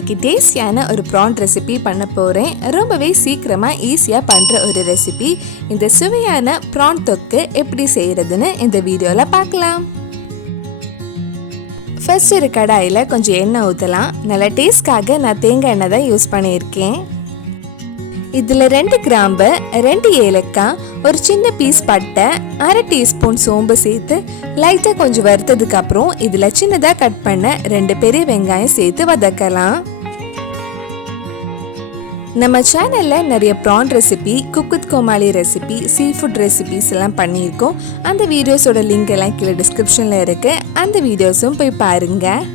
இன்னைக்கு டேஸ்டியான ஒரு ப்ரான் ரெசிபி பண்ண போகிறேன். ரொம்பவே சீக்கிரமாக ஈஸியாக பண்ணுற ஒரு ரெசிபி. இந்த சுவையான ப்ரான் தொக்கு எப்படி செய்கிறதுன்னு இந்த வீடியோவில் பார்க்கலாம். ஃபர்ஸ்ட் ஒரு கடாயில் கொஞ்சம் எண்ணெய் ஊற்றலாம். நல்ல டேஸ்ட்காக நான் தேங்காய் எண்ணெய் தான் யூஸ் பண்ணியிருக்கேன். இதில் 2 கிராம்பு, 2 ஏலக்காய், ஒரு சின்ன பீஸ் பட்டை, 1/2 டீஸ்பூன் சோம்பு சேர்த்து லைட்டாக கொஞ்சம் வறுத்ததுக்கு அப்புறம் இதில் சின்னதாக கட் பண்ண 2 பெரிய வெங்காயம் சேர்த்து வதக்கலாம். நம்ம சேனலில் நிறைய prawn recipe, cook with Comali recipe, sea food recipes எல்லாம் பண்ணியிருக்கோம். அந்த வீடியோஸோட லிங்க் எல்லாம் கீழே டிஸ்கிரிப்ஷனில் இருக்குது. அந்த வீடியோஸும் போய் பாருங்கள்.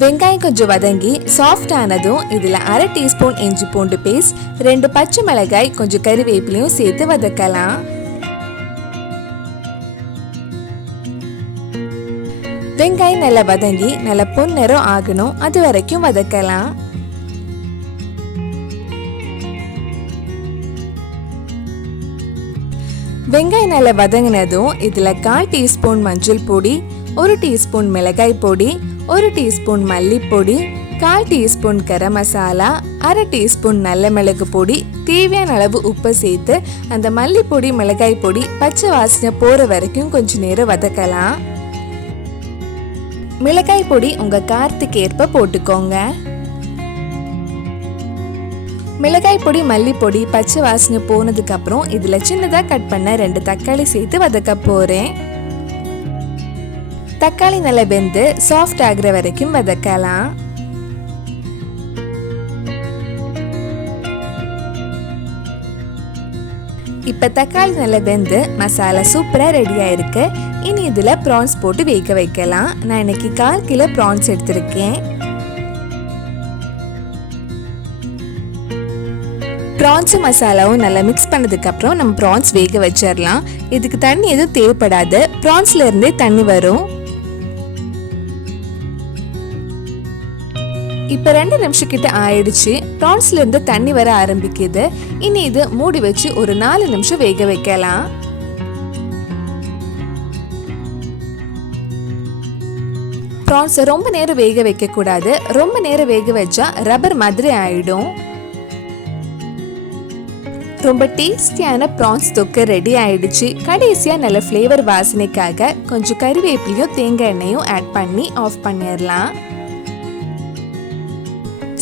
வெங்காயம் கொஞ்சம் வதங்கி சாஃப்ட் ஆனதும் இதில் 1/2 டீஸ்பூன் இஞ்சி பூண்டு பேஸ்ட், 2 பச்சை மிளகாய், கொஞ்சம் கறிவேப்பிலையும் சேர்த்து வதக்கலாம். வெங்காயம் நல்லா வதங்கி நல்லா பொன்னிறம் ஆகணும், அது வரைக்கும் வதக்கலாம். வெங்காயம் நல்லா வதங்கினதும் இதில் 1/4 டீஸ்பூன் மஞ்சள் பொடி, 1 டீஸ்பூன் மிளகாய் பொடி, 1 teaspoon மல்லிப்பொடி, 1/4 teaspoon garam masala, 1/2 teaspoon நல்ல மிளகு பொடி, தேவையான அளவு உப்பு சேர்த்து அந்த மல்லிப்பொடி மிளகாய் பொடி பச்சை வாசனை போகிற வரைக்கும் கொஞ்சம் நேரம் வதக்கலாம். மிளகாய் பொடி உங்கள் காரத்துக்கு ஏற்ப போட்டுக்கோங்க. மிளகாய் பொடி மல்லிப்பொடி பச்சை வாசனை போனதுக்கு அப்புறம் இதில் சின்னதாக கட் பண்ண 2 தக்காளி சேர்த்து வதக்க போகிறேன். தக்காளி நல்லா வெந்து சாஃப்ட் ஆகிற வரைக்கும் வதக்கலாம். இப்போ தக்காளி நல்லா வெந்து மசாலா சூப்பராக ரெடியாக இருக்கு. இனி இதில் ப்ரான்ஸ் போட்டு வேக வைக்கலாம். நான் இன்னைக்கு 1/4 கிலோ ப்ரான்ஸ் எடுத்திருக்கேன். ப்ரான்ஸும் மசாலாவும் நல்லா மிக்ஸ் பண்ணதுக்கப்புறம் நம்ம ப்ரான்ஸ் வேக வச்சிடலாம். இதுக்கு தண்ணி எதுவும் தேவைப்படாது, ப்ரான்ஸ்ல இருந்தே தண்ணி வரும். இப்போ 2 நிமிஷம் கிட்ட ஆயிடுச்சு. ப்ரான்ஸ்ல இருந்து தண்ணி வர ஆரம்பிக்குது. இனி இது மூடி வச்சு ஒரு 4 நிமிஷம் வேக வைக்கலாம். ப்ரான்ஸை ரொம்ப நேரம் வேக வைக்க கூடாது. ரொம்ப நேரம் வேக வச்சா ரப்பர் மாதிரி ஆயிடும். ரொம்ப டேஸ்டியான ப்ரான்ஸ் தொக்கு ரெடி ஆயிடுச்சு. கடைசியாக நல்ல ஃப்ளேவர் வாசனைக்காக கொஞ்சம் கறிவேப்பிலையும் தேங்காய் எண்ணெயும் ஆட் பண்ணி ஆஃப் பண்ணிடலாம்.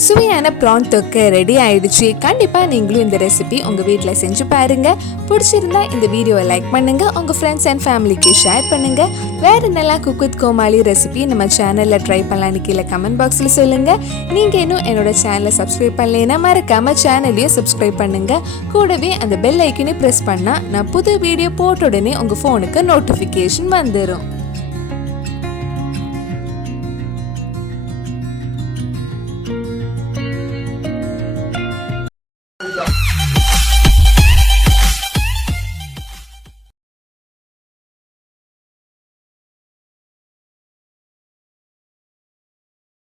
சுவையான ப்ரான் தொக்கு ரெடி ஆயிடுச்சு. கண்டிப்பாக நீங்களும் இந்த ரெசிபி உங்கள் வீட்டில் செஞ்சு பாருங்க. பிடிச்சிருந்தா இந்த வீடியோவை லைக் பண்ணுங்க, உங்கள் ஃப்ரெண்ட்ஸ் அண்ட் ஃபேமிலிக்கு ஷேர் பண்ணுங்க. வேற என்னெல்லாம் குக் வித் கோமாளி ரெசிபி நம்ம சேனலில் ட்ரை பண்ணலான்னு கீழே கமெண்ட் பாக்ஸில் சொல்லுங்க. நீங்கள் இன்னும் என்னோட சேனலை சப்ஸ்கிரைப் பண்ணலைன்னா மறக்காம சேனலையும் சப்ஸ்கிரைப் பண்ணுங்க. கூடவே அந்த பெல் ஐக்கனை ப்ரெஸ் பண்ணால் நான் புது வீடியோ போட்ட உடனே உங்கள் ஃபோனுக்கு நோட்டிஃபிகேஷன் வந்துடும்.